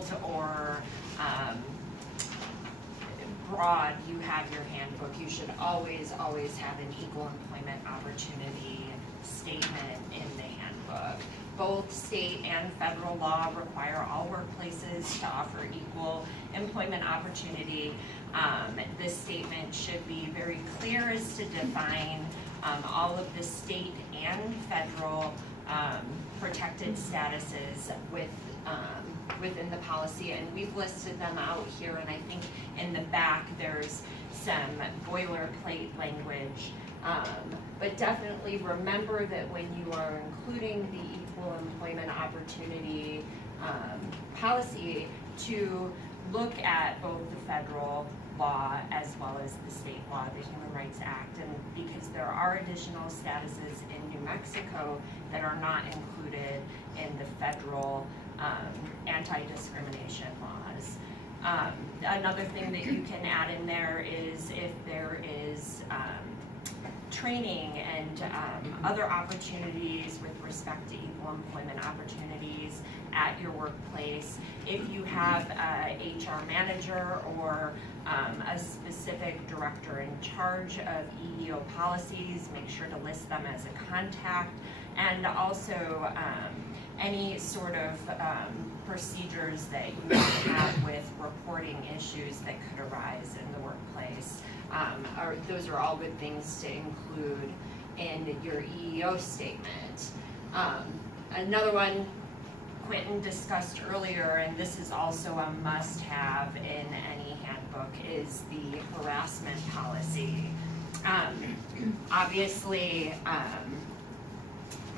detailed or broad you have your handbook, you should always have an equal employment opportunity statement in the handbook. Both state and federal law require all workplaces to offer equal employment opportunity. This statement should be very clear as to define all of the state and federal protected statuses within the policy, and we've listed them out here, and I think in the back there's some boilerplate language, but definitely remember that when you are including the equal employment opportunity policy, to look at both the federal law as well as the state law, the Human Rights Act, and because there are additional statuses in New Mexico that are not included in the federal anti-discrimination laws. Another thing that you can add in there is if there is training and other opportunities with respect to equal employment opportunities at your workplace. If you have a HR manager or a specific director in charge of EEO policies, make sure to list them as a contact, and also any sort of procedures that you might have with reporting issues that could arise in the workplace. Those are all good things to include in your EEO statement. Another one Quentin discussed earlier, and this is also a must-have in any handbook, is the harassment policy. Obviously,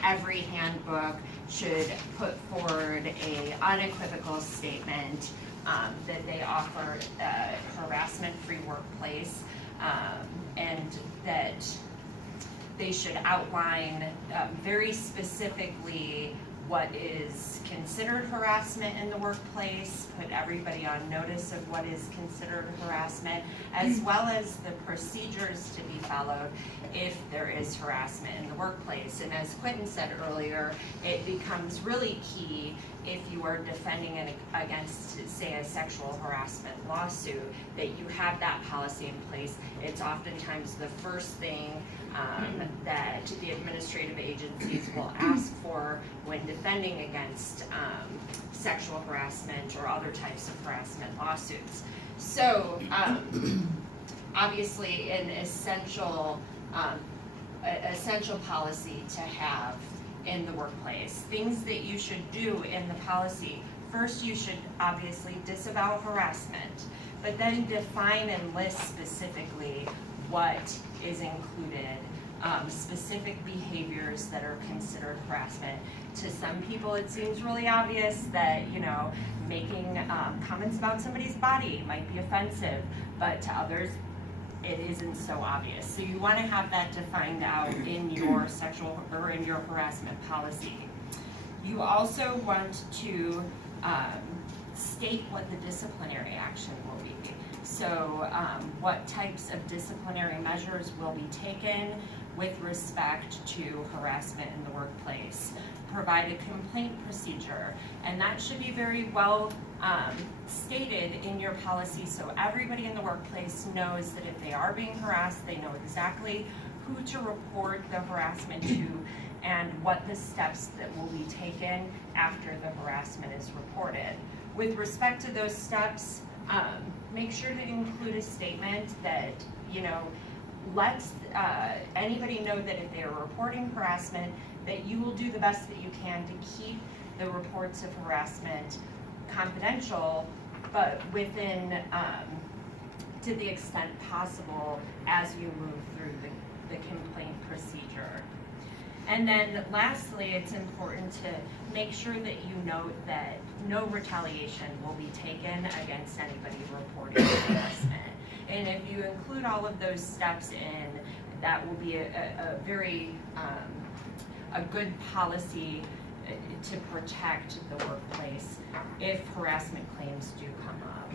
every handbook should put forward an unequivocal statement that they offer a harassment-free workplace, and that they should outline very specifically what is considered harassment in the workplace, put everybody on notice of what is considered harassment, as well as the procedures to be followed if there is harassment in the workplace. And as Quentin said earlier, it becomes really key if you are defending against, say, a sexual harassment lawsuit, that you have that policy in place. It's oftentimes the first thing that the administrative agencies will ask for when defending against sexual harassment or other types of harassment lawsuits. So obviously an essential policy to have in the workplace. Things that you should do in the policy. First, you should obviously disavow harassment, but then define and list specifically what is included, specific behaviors that are considered harassment. To some people, it seems really obvious that, you know, making comments about somebody's body might be offensive, but to others, it isn't so obvious. So you want to have that defined out in your sexual or in your harassment policy. You also want to state what the disciplinary action will be. So what types of disciplinary measures will be taken with respect to harassment in the workplace. Provide a complaint procedure, and that should be very well stated in your policy so everybody in the workplace knows that if they are being harassed, they know exactly who to report the harassment to and what the steps that will be taken after the harassment is reported. With respect to those steps, make sure to include a statement that, you know, lets anybody know that if they are reporting harassment, that you will do the best that you can to keep the reports of harassment confidential, but within, to the extent possible, as you move through the complaint procedure. And then lastly, it's important to make sure that you note that no retaliation will be taken against anybody reporting harassment. And if you include all of those steps in, that will be a very a good policy to protect the workplace if harassment claims do come up.